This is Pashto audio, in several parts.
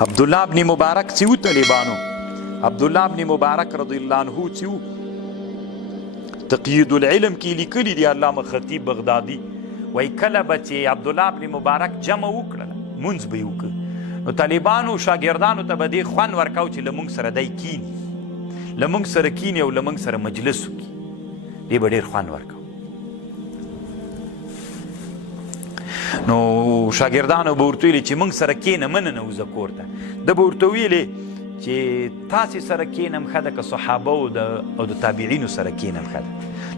عبدالله ابن مبارک چې و طالبانو، عبدالله ابن مبارک رضی الله عنه چې و تقیید العلم کې لیکلي دي علامه خطیب بغدادي، وایي کله به چې عبدالله ابن مبارک جمع وکړله مونځ به یې وکړه، نو طالبانو شاګردانو ته به دې خوند ورکاو چې له موږ سره دی کیني، له موږ سره کیني او له موږ سره مجلس وکړي، دې به ډېر خوند ورکاو. نو شاګردانو به ورته ویلې چې موږ سره کینه مه ننوځه کور ته، ده به ورته ویلې چې تاسې سره کینم ښه ده که صحابه او د تابعینو سره کینم ښه ده.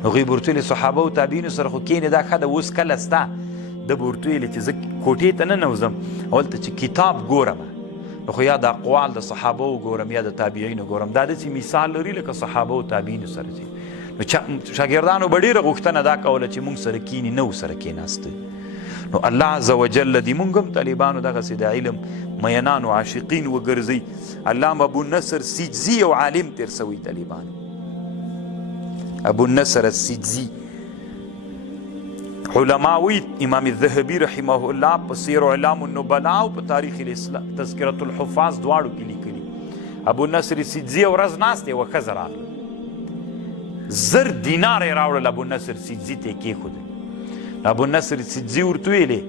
نو هغوی به ورته ویلې صحابه او تابعینو سره خو کینې دا ښه ده، اوس کله ستا؟ ده به ورته ویلې چې زه کوټې ته نه نوځم، هلته چې کتاب ګورم نو خو یا د اقوال د صحابه ګورم یا د تابعینو ګورم، دا داسې مثال لري لکه صحابه او تابعینو سره چې نو شاګردانو به ډېره غوښتنه دا کوله چې موږ سره کیني، نه ورسره کیناسته. نو الله عز وجل دې موږ هم طالبانو دغسې د علم مینان و عاشقین وګرځئ. علامه ابو النصر سجزي یو عالم تېر سوی طالبانو، ابو النصر السجزي. علما وی امام الذهبي رحمه الله په سیر اعلام النبلاء او په تاریخ الاسلام تذکرة الحفاظ دواړو کې لیکلي. ابو النصر سجزي یو ورځ ناست دی، یوه ښځه راغله، 1000 دینار یې راوړل ابو النصر سجزي ته یې کېښودل. ابو النصر سجزي ورته ویلې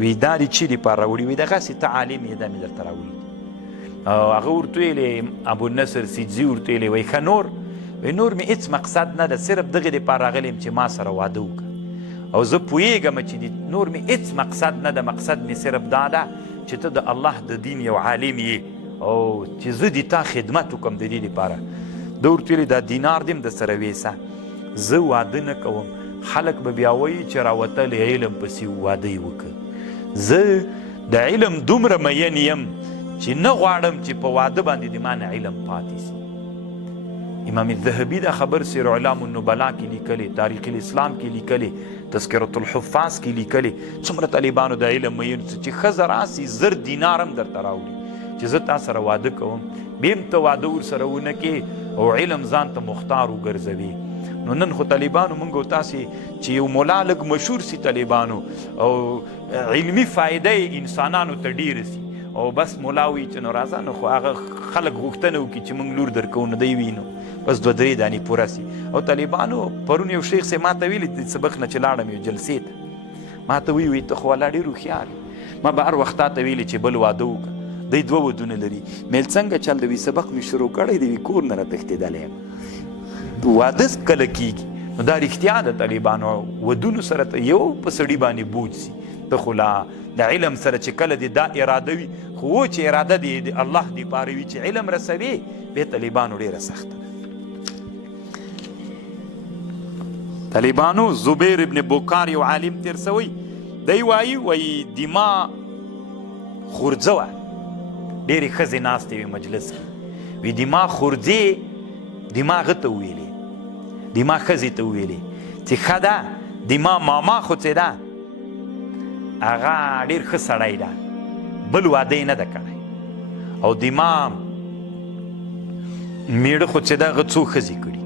وی دا دې چی دپاره راوړي؟ وی دغسې ته عالم یې دا مې درته راوړي. هغه ورته ویلې ابو النصر سجزي ورته ویلې وی ښه نور؟ وی نور مې هېڅ مقصد نه ده، صرف دغې دپاره راغلی یم چې ما سره واده وکړه او زه پوهېږم چې نور مې هېڅ مقصد نه ده، مقصد مې صرف دا ده چې ته د الله د دین یو عالم یې او چې زه د تا خدمت وکړم د دې دپاره. ده ورته ویلې دا دینار دې هم د سره ویسه، زه واده نه کوم، خلک به بیا وایي چې راوتلی علم پسې واده یې وکړه. زه د علم دومره مین یم چې نه غواړم چې په واده باندې د ما نه علم پاتې سي. امام الذهبي دا خبر سیر اعلام النبلاء کې لیکلی، تاریخ الاسلام کې لیکلی، تذکرة الحفاظ کې لیکلی. څومره طالبانو د علم مین چې ښځه راسي 1000 دینار هم درته راوړي چې زه تا سره واده کوم، بیا هم ته واده ورسره ونه کې او علم ځان ته مختار وګرځوي. نو نن خو طالبانو مونږ او تاسې چې یو ملا لږ مشهور سي طالبانو او علمي فایده یې انسانانو ته ډېره سي او بس ملا وایي چې نو راځه، نو خو هغه خلک غوښتنه وکړي چې مونږ لور درکوو، نو دی وي نو بس 2-3 دانې پوره سي. او طالبانو پرون یو شیخ صاحب ما ته ویلي د سبق نه چې لاړم یو جلسې ته، ما ته وی ته خو الله ډېر هوښیار، ما به هر وخت تا ته ویلي چې بل واده وکړه، دی 2 ودونه لري. میل څنګه چل د وي سبق مې شروع کړی دی، کور نه راتښتېدلی یم، واده کله کېږي؟ نو دا رښتیا ده طالبانو ودونو سره ته یو په سړي باندې بوج سي. ته خو لا د علم سره چې کله دې دا اراده وي، خو و چې اراده دې د الله دپاره وي چې علم رسوي، بیا طالبانو ډېره سخته ده. طالبانو زبیر ابن بکار یو عالم تېر سوی، دی وایي دما خورځه وه، ډېرې ښځې ناستې وي مجلس کې، وي دما خورځې دما هغه ته وویلې، دما ښځې ته وویلې چې ښه ده دما ماما خو چې ده هغه ډېر ښه سړی ده، بل واده یې نه ده کړی، او دما میړه خو چې ده هغه څو ښځې کړي.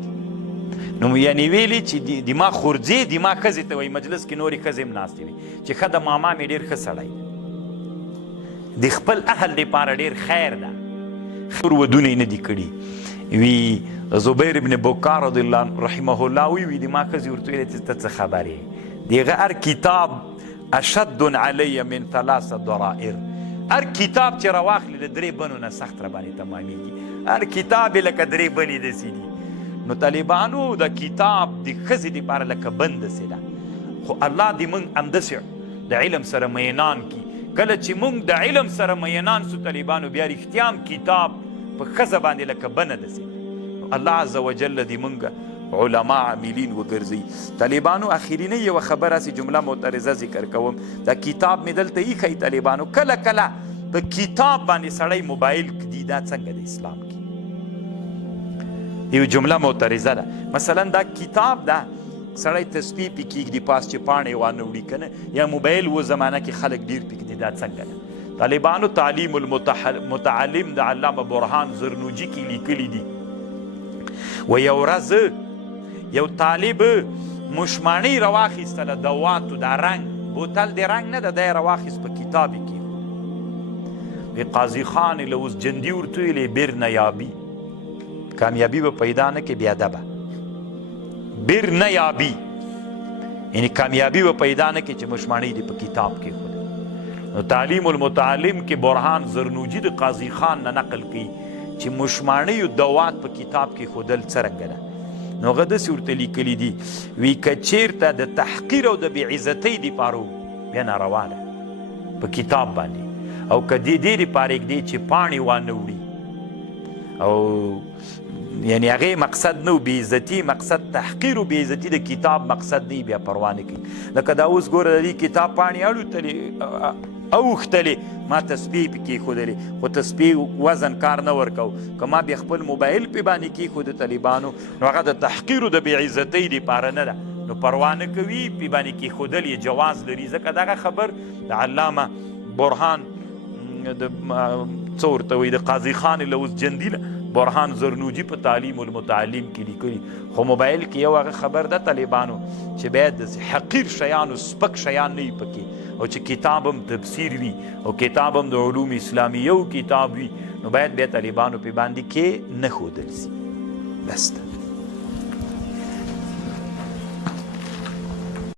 نو یعنې ویلې چې دما خورځې دما ښځې ته وایي، مجلس کې نورې ښځې هم ناستې وي چې ښه د ماما مې ډېر ښه سړی ده، د خپل اهل دپاره ډېر خیر ده، خور ودونه یې نه دي کړي. وی زبیر ابن بکار رضی الله رحمه الله وی دما ښځې ورته ویلې چې ته څه خبر یې، د هغه هر کتاب اشد علی من 3 ضرائر، هر کتاب چې راواخلي له 3 بنو نه سخت راباندې تمامیږي، هر کتاب یې لکه 3 بنې داسې دي. نو طالبانو د کتاب د ښځې دپاره لکه بند داسې ده، خو الله دې موږ همداسې د علم سره مینان کي. کله چې موږ د علم سره مینان سو طالبانو، بیا رښتیا هم کتاب په ښځه باندې لکه بنه داسې ده. الله عز وجل دې موږ علما عاملین وګرځي. طالبانو اخرینه یوه خبره هسې جمله معترضه ذکر کوم، دا کتاب مې دلته ایښی طالبانو، کله کله په کتاب باندې سړی موبایل کږي، دا څنګه د اسلام کې یو جمله معترضه ده. مثلا دا کتاب ده سړی تسبیح پې کېږدي، پاس چې پاڼې وانه وړي که نه، یا موبایل و زمانه کې خلک ډېر پکېږدي، دا څنګه ده؟ طالبانو تعلیم المتعلم د علامه برهان زرنوجي کې لیکلي دي، و یو ورځ یو طالب مشمانۍ راواخیستله د واتو دا رنګ، بوتل د رنګ نه ده، دی یې راواخیست په کتاب یې کېښود، وی قاضي خان لوز جندي ورته ویلې بیر نه یابي، کامیابي به پیدا نه کې بیا دبه بیر نه یابي، یعنی کامیابی به پیدا نه کې چې مشماڼۍ دې په کتاب کې خود. نو تعلیم المتعلم کې برهان زرنوجي د قاضي خان نه نقل کوي چې مشماڼۍ دوات په کتاب کې خودل څرنګه ده. نو هغه داسې ورته لیکلي دي وی که چېرته د تحقیر او د بېعزتۍ دپاره بیا ناروا ده په کتاب باندې، او که دې دپاره ږدي چې پاڼې وانه وړي او یعنی هغې مقصد نه و بېعزتي، مقصد تحقیر و بېعزتي د کتاب مقصد دی، بیا پروا نه کوي. لکه دا اوس ګوره د دې کتاب پاڼې اوښتلې ما تسبیح پې کېښودلې، خو تسبیح وزن کار نه ورکو، که ما بیا خپل موبایل پې باندې کېښود طالبانو نو هغه د تحقیر و د بېعزتۍ دپاره نه ده، نو پروا نه کوي پې باندې کېښودل یې جواز لري. ځکه دغه خبر د علامه برهان د څه ورته وایي د قاضي خان لوز جندي برهان زرنوجي په تعلیم المتعلم کې لیکلي. خو موبایل کې یو هغه خبر ده طالبانو چې باید د حقیر شیانو سپک شیان نه وي پکې، او چې کتاب هم تفسیر وي او کتاب هم د علوم اسلامي یو کتاب وي، نو باید بیا طالبانو پې باندې کې نه ښودل سي. بس ده.